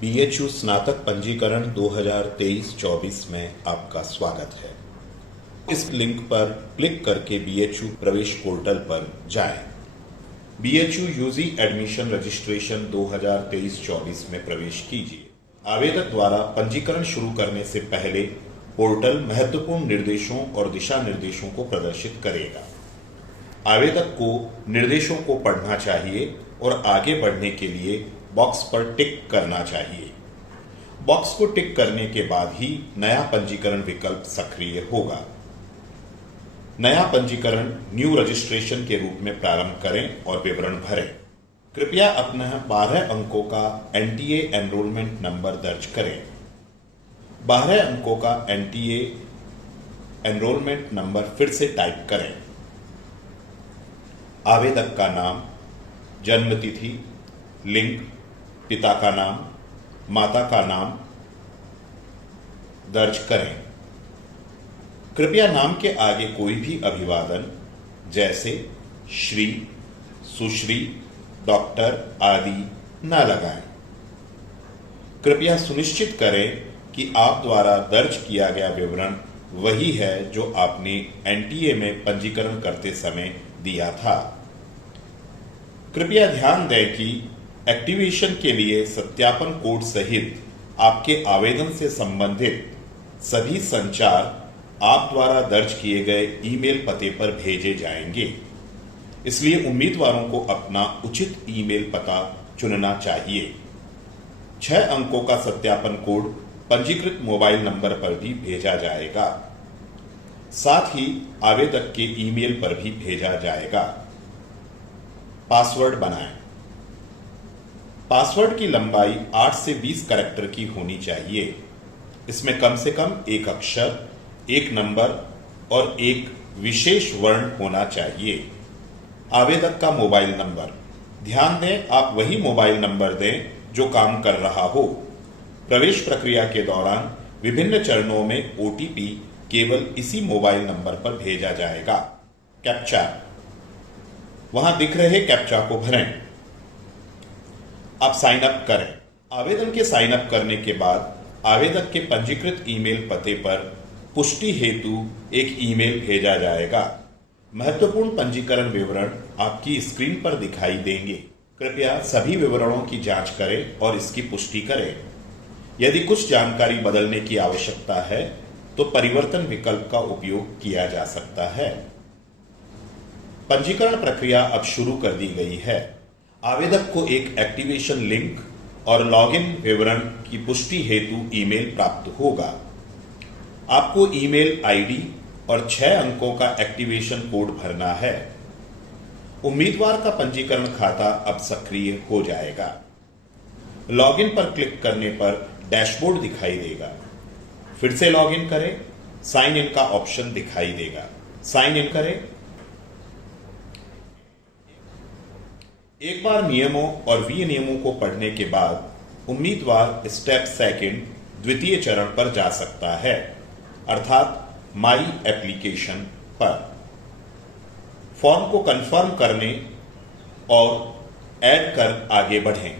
BHU स्नातक पंजीकरण 2023-24 में आपका स्वागत है। इस लिंक पर क्लिक करके बीएचयू प्रवेश पोर्टल पर जाएं। बीएचयू यूजी एडमिशन रजिस्ट्रेशन 2023-24 में प्रवेश कीजिए। आवेदक द्वारा पंजीकरण शुरू करने से पहले पोर्टल महत्वपूर्ण निर्देशों और दिशा निर्देशों को प्रदर्शित करेगा। आवेदक को निर्देशों को पढ़ना चाहिए और आगे बढ़ने के लिए बॉक्स पर टिक करना चाहिए। बॉक्स को टिक करने के बाद ही नया पंजीकरण विकल्प सक्रिय होगा। नया पंजीकरण न्यू रजिस्ट्रेशन के रूप में प्रारंभ करें और विवरण भरें। कृपया अपना 12 अंकों का एनटीए एनरोलमेंट नंबर दर्ज करें। 12 अंकों का एनटीए एनरोलमेंट नंबर फिर से टाइप करें। आवेदक का नाम, जन्म तिथि, लिंग, पिता का नाम, माता का नाम दर्ज करें। कृपया नाम के आगे कोई भी अभिवादन जैसे श्री, सुश्री, डॉक्टर आदि न लगाएं। कृपया सुनिश्चित करें कि आप द्वारा दर्ज किया गया विवरण वही है जो आपने एनटीए में पंजीकरण करते समय दिया था। कृपया ध्यान दें कि एक्टिवेशन के लिए सत्यापन कोड सहित आपके आवेदन से संबंधित सभी संचार आप द्वारा दर्ज किए गए ईमेल पते पर भेजे जाएंगे। इसलिए उम्मीदवारों को अपना उचित ईमेल पता चुनना चाहिए। 6 अंकों का सत्यापन कोड पंजीकृत मोबाइल नंबर पर भी भेजा जाएगा। साथ ही आवेदक के ईमेल पर भी भेजा जाएगा। पासवर्ड बनाएं। पासवर्ड की लंबाई 8 से 20 कैरेक्टर की होनी चाहिए। इसमें कम से कम एक अक्षर, एक नंबर और एक विशेष वर्ण होना चाहिए। आवेदक का मोबाइल नंबर, ध्यान दें आप वही मोबाइल नंबर दें जो काम कर रहा हो। प्रवेश प्रक्रिया के दौरान विभिन्न चरणों में ओटीपी केवल इसी मोबाइल नंबर पर भेजा जाएगा। कैप्चा, वहां दिख रहे कैप्चा को भरें। आप साइन अप करें। आवेदन के साइन अप करने के बाद आवेदक के पंजीकृत ईमेल पते पर पुष्टि हेतु एक ईमेल भेजा जाएगा। महत्वपूर्ण पंजीकरण विवरण आपकी स्क्रीन पर दिखाई देंगे। कृपया सभी विवरणों की जांच करें और इसकी पुष्टि करें। यदि कुछ जानकारी बदलने की आवश्यकता है तो परिवर्तन विकल्प का उपयोग किया जा सकता है। पंजीकरण प्रक्रिया अब शुरू कर दी गई है। आवेदक को एक एक्टिवेशन लिंक और लॉगिन विवरण की पुष्टि हेतु ईमेल प्राप्त होगा। आपको ईमेल आईडी और 6 अंकों का एक्टिवेशन कोड भरना है। उम्मीदवार का पंजीकरण खाता अब सक्रिय हो जाएगा। लॉगिन पर क्लिक करने पर डैशबोर्ड दिखाई देगा। फिर से लॉगिन करें। साइन इन का ऑप्शन दिखाई देगा। साइन इन करें। एक बार नियमों और विनियमों को पढ़ने के बाद उम्मीदवार स्टेप सेकंड द्वितीय चरण पर जा सकता है, अर्थात माई एप्लीकेशन पर। फॉर्म को कंफर्म करने और ऐड कर आगे बढ़ें।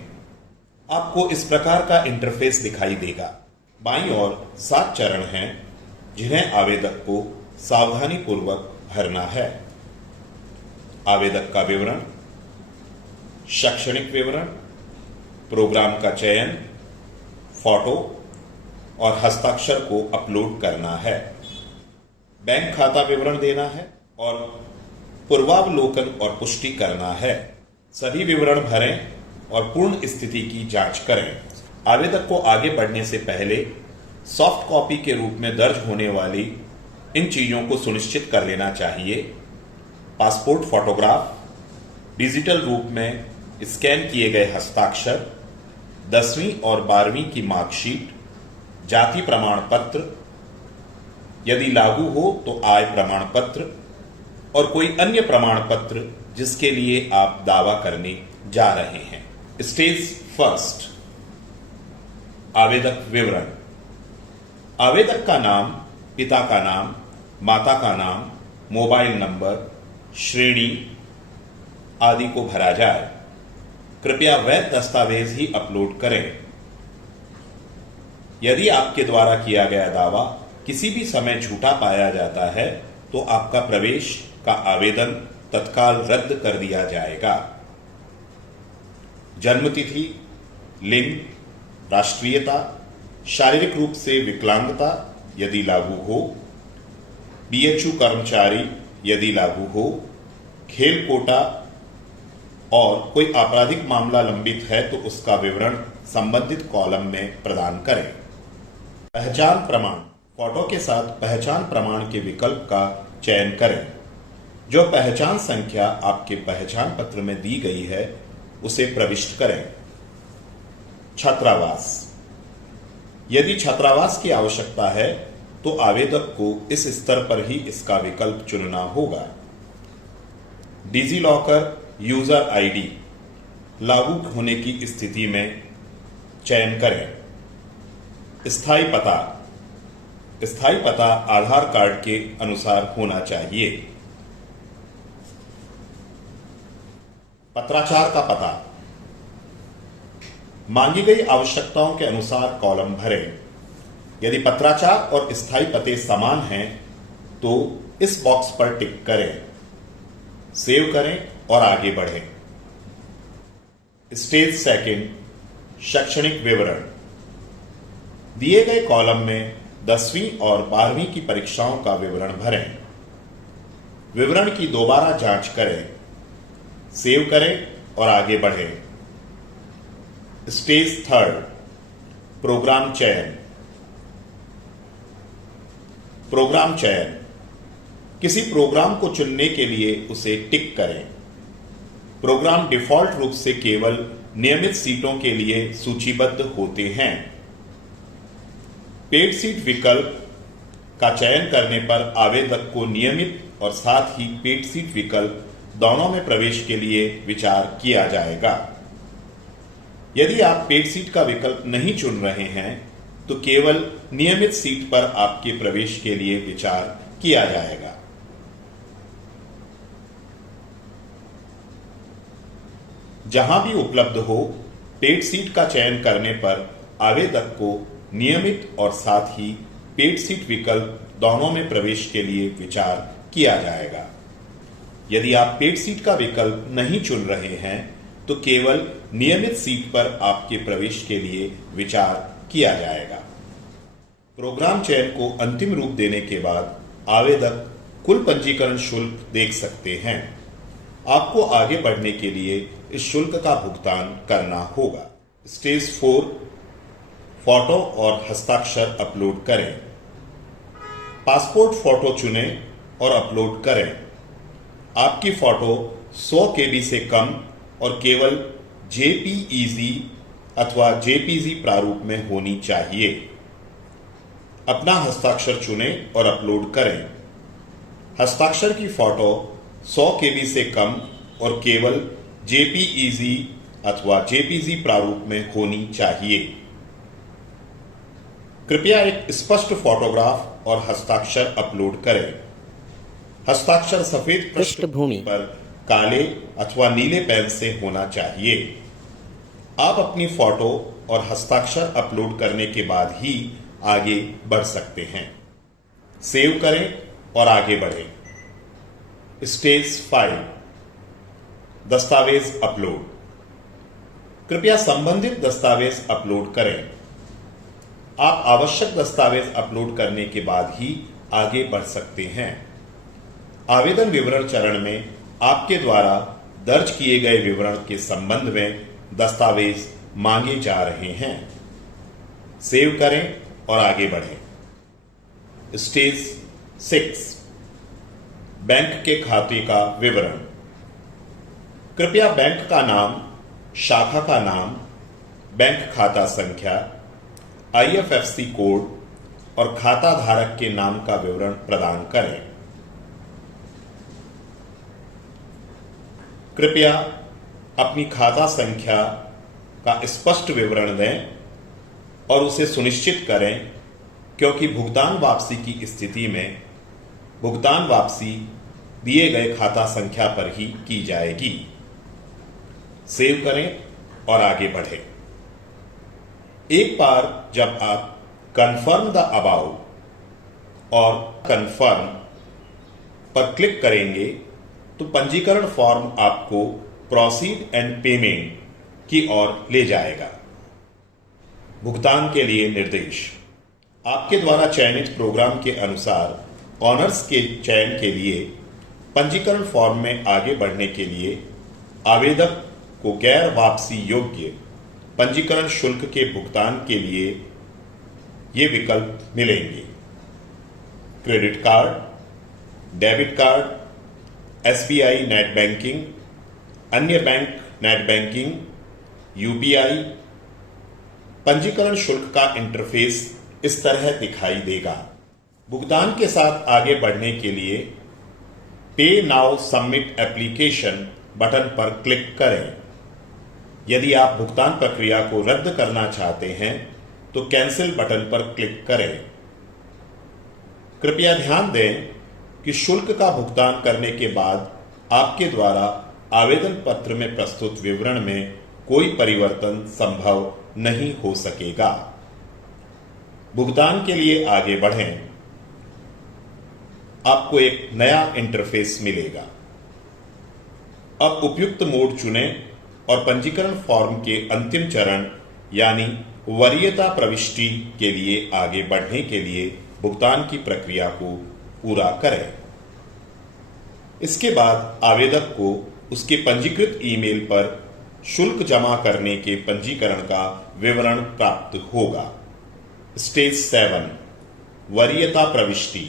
आपको इस प्रकार का इंटरफेस दिखाई देगा। बाईं ओर 7 चरण हैं जिन्हें आवेदक को सावधानीपूर्वक भरना है। आवेदक का विवरण, शैक्षणिक विवरण, प्रोग्राम का चयन, फोटो और हस्ताक्षर को अपलोड करना है। बैंक खाता विवरण देना है और पूर्वावलोकन और पुष्टि करना है। सभी विवरण भरें और पूर्ण स्थिति की जांच करें। आवेदक को आगे बढ़ने से पहले सॉफ्ट कॉपी के रूप में दर्ज होने वाली इन चीजों को सुनिश्चित कर लेना चाहिए। पासपोर्ट फोटोग्राफ, डिजिटल रूप में स्कैन किए गए हस्ताक्षर, 10वीं और 12वीं की मार्कशीट, जाति प्रमाण पत्र, यदि लागू हो तो आय प्रमाण पत्र और कोई अन्य प्रमाण पत्र जिसके लिए आप दावा करने जा रहे हैं। स्टेज फर्स्ट, आवेदक विवरण। आवेदक का नाम, पिता का नाम, माता का नाम, मोबाइल नंबर, श्रेणी आदि को भरा जाए। कृपया वैध दस्तावेज ही अपलोड करें। यदि आपके द्वारा किया गया दावा किसी भी समय झूठा पाया जाता है तो आपका प्रवेश का आवेदन तत्काल रद्द कर दिया जाएगा। जन्मतिथि, लिंग, राष्ट्रीयता, शारीरिक रूप से विकलांगता यदि लागू हो, बीएचयू कर्मचारी यदि लागू हो, खेल कोटा और कोई आपराधिक मामला लंबित है तो उसका विवरण संबंधित कॉलम में प्रदान करें। पहचान प्रमाण, फोटो के साथ पहचान प्रमाण के विकल्प का चयन करें। जो पहचान संख्या आपके पहचान पत्र में दी गई है उसे प्रविष्ट करें। छात्रावास, यदि छात्रावास की आवश्यकता है तो आवेदक को इस स्तर पर ही इसका विकल्प चुनना होगा। डिजिलॉकर यूजर आईडी लागू होने की स्थिति में चयन करें। स्थायी पता, स्थायी पता आधार कार्ड के अनुसार होना चाहिए। पत्राचार का पता, मांगी गई आवश्यकताओं के अनुसार कॉलम भरें। यदि पत्राचार और स्थायी पते समान हैं तो इस बॉक्स पर टिक करें, सेव करें और आगे बढ़ें। स्टेज सेकंड, शैक्षणिक विवरण, दिए गए कॉलम में 10वीं और 12वीं की परीक्षाओं का विवरण भरें। विवरण की दोबारा जांच करें, सेव करें और आगे बढ़ें। स्टेज थर्ड, प्रोग्राम चयन। प्रोग्राम चयन, किसी प्रोग्राम को चुनने के लिए उसे टिक करें। प्रोग्राम डिफॉल्ट रूप से केवल नियमित सीटों के लिए सूचीबद्ध होते हैं। पेड सीट विकल्प का चयन करने पर आवेदक को नियमित और साथ ही पेड सीट विकल्प दोनों में प्रवेश के लिए विचार किया जाएगा। यदि आप पेड सीट का विकल्प नहीं चुन रहे हैं तो केवल नियमित सीट पर आपके प्रवेश के लिए विचार किया जाएगा। जहां भी उपलब्ध हो, पेड सीट का चयन करने पर आवेदक को नियमित और साथ ही पेड सीट विकल्प दोनों में प्रवेश के लिए विचार किया जाएगा। यदि आप पेड सीट का विकल्प नहीं चुन रहे हैं तो केवल नियमित सीट पर आपके प्रवेश के लिए विचार किया जाएगा। प्रोग्राम चयन को अंतिम रूप देने के बाद आवेदक कुल पंजीकरण शुल्क देख सकते हैं। आपको आगे बढ़ने के लिए इस शुल्क का भुगतान करना होगा। स्टेज 4, फोटो और हस्ताक्षर अपलोड करें। पासपोर्ट फोटो चुनें और अपलोड करें। आपकी फोटो 100 KB से कम और केवल JPEG अथवा JPG प्रारूप में होनी चाहिए। अपना हस्ताक्षर चुनें और अपलोड करें। हस्ताक्षर की फोटो 100 KB से कम और केवल JPEG अथवा JPG प्रारूप में होनी चाहिए। कृपया एक स्पष्ट फोटोग्राफ और हस्ताक्षर अपलोड करें। हस्ताक्षर सफेद पृष्ठभूमि पर काले अथवा नीले पेन से होना चाहिए। आप अपनी फोटो और हस्ताक्षर अपलोड करने के बाद ही आगे बढ़ सकते हैं। सेव करें और आगे बढ़ें। स्टेज 5, दस्तावेज अपलोड। कृपया संबंधित दस्तावेज अपलोड करें। आप आवश्यक दस्तावेज अपलोड करने के बाद ही आगे बढ़ सकते हैं। आवेदन विवरण चरण में आपके द्वारा दर्ज किए गए विवरण के संबंध में दस्तावेज मांगे जा रहे हैं। सेव करें और आगे बढ़ें। स्टेज 6, बैंक के खाते का विवरण। कृपया बैंक का नाम, शाखा का नाम, बैंक खाता संख्या, IFSC कोड और खाता धारक के नाम का विवरण प्रदान करें। कृपया अपनी खाता संख्या का स्पष्ट विवरण दें और उसे सुनिश्चित करें क्योंकि भुगतान वापसी की स्थिति में भुगतान वापसी दिए गए खाता संख्या पर ही की जाएगी। सेव करें और आगे बढ़ें। एक बार जब आप कन्फर्म द अबाउ और कन्फर्म पर क्लिक करेंगे तो पंजीकरण फॉर्म आपको प्रोसीड एंड पेमेंट की ओर ले जाएगा। भुगतान के लिए निर्देश। आपके द्वारा चयनित प्रोग्राम के अनुसार ऑनर्स के चयन के लिए पंजीकरण फॉर्म में आगे बढ़ने के लिए आवेदक को गैर वापसी योग्य पंजीकरण शुल्क के भुगतान के लिए ये विकल्प मिलेंगे: credit card, debit card, SBI net banking, अन्य बैंक नेट बैंकिंग, यूपीआई। पंजीकरण शुल्क का इंटरफेस इस तरह दिखाई देगा। भुगतान के साथ आगे बढ़ने के लिए पे नाउ सबमिट एप्लीकेशन बटन पर क्लिक करें। यदि आप भुगतान प्रक्रिया को रद्द करना चाहते हैं तो कैंसिल बटन पर क्लिक करें। कृपया ध्यान दें कि शुल्क का भुगतान करने के बाद आपके द्वारा आवेदन पत्र में प्रस्तुत विवरण में कोई परिवर्तन संभव नहीं हो सकेगा। भुगतान के लिए आगे बढ़ें। आपको एक नया इंटरफेस मिलेगा। अब उपयुक्त मोड चुनें और पंजीकरण फॉर्म के अंतिम चरण यानी वरीयता प्रविष्टि के लिए आगे बढ़ने के लिए भुगतान की प्रक्रिया को पूरा करें। इसके बाद आवेदक को उसके पंजीकृत ईमेल पर शुल्क जमा करने के पंजीकरण का विवरण प्राप्त होगा। स्टेज 7 वरीयता प्रविष्टि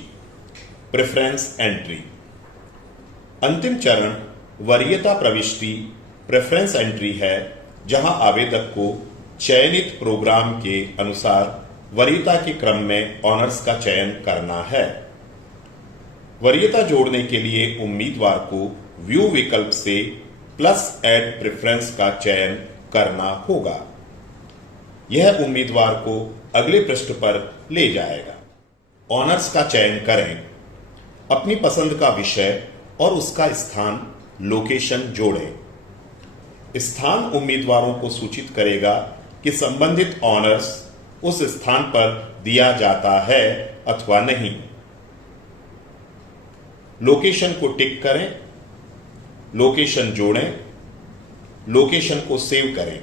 प्रेफरेंस एंट्री। अंतिम चरण वरीयता प्रविष्टि प्रेफरेंस एंट्री है, जहां आवेदक को चयनित प्रोग्राम के अनुसार वरीयता के क्रम में ऑनर्स का चयन करना है। वरीयता जोड़ने के लिए उम्मीदवार को व्यू विकल्प से प्लस ऐड प्रेफरेंस का चयन करना होगा। यह उम्मीदवार को अगले पृष्ठ पर ले जाएगा। ऑनर्स का चयन करें। अपनी पसंद का विषय और उसका स्थान लोकेशन जोड़ें। स्थान उम्मीदवारों को सूचित करेगा कि संबंधित ऑनर्स उस स्थान पर दिया जाता है अथवा नहीं। लोकेशन को टिक करें, लोकेशन जोड़ें, लोकेशन को सेव करें।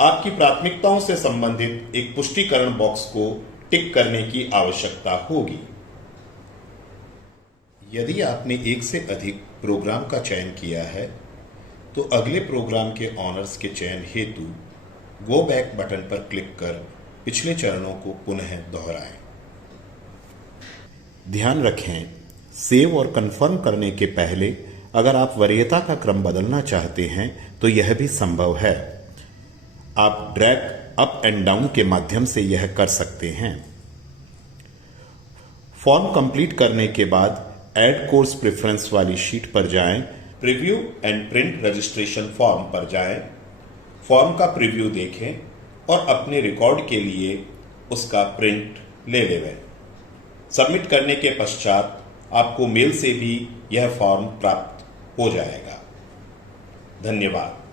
आपकी प्राथमिकताओं से संबंधित एक पुष्टिकरण बॉक्स को टिक करने की आवश्यकता होगी। यदि आपने एक से अधिक प्रोग्राम का चयन किया है तो अगले प्रोग्राम के ऑनर्स के चयन हेतु गो बैक बटन पर क्लिक कर पिछले चरणों को पुनः दोहराएं। ध्यान रखें, सेव और कंफर्म करने के पहले अगर आप वरीयता का क्रम बदलना चाहते हैं तो यह भी संभव है। आप ड्रैग अप एंड डाउन के माध्यम से यह कर सकते हैं। फॉर्म कंप्लीट करने के बाद ऐड कोर्स प्रेफरेंस वाली शीट पर जाएं, preview and print registration form पर जाएं, फॉर्म का प्रीव्यू देखें और अपने रिकॉर्ड के लिए उसका प्रिंट ले लें। सबमिट करने के पश्चात आपको मेल से भी यह फॉर्म प्राप्त हो जाएगा। धन्यवाद।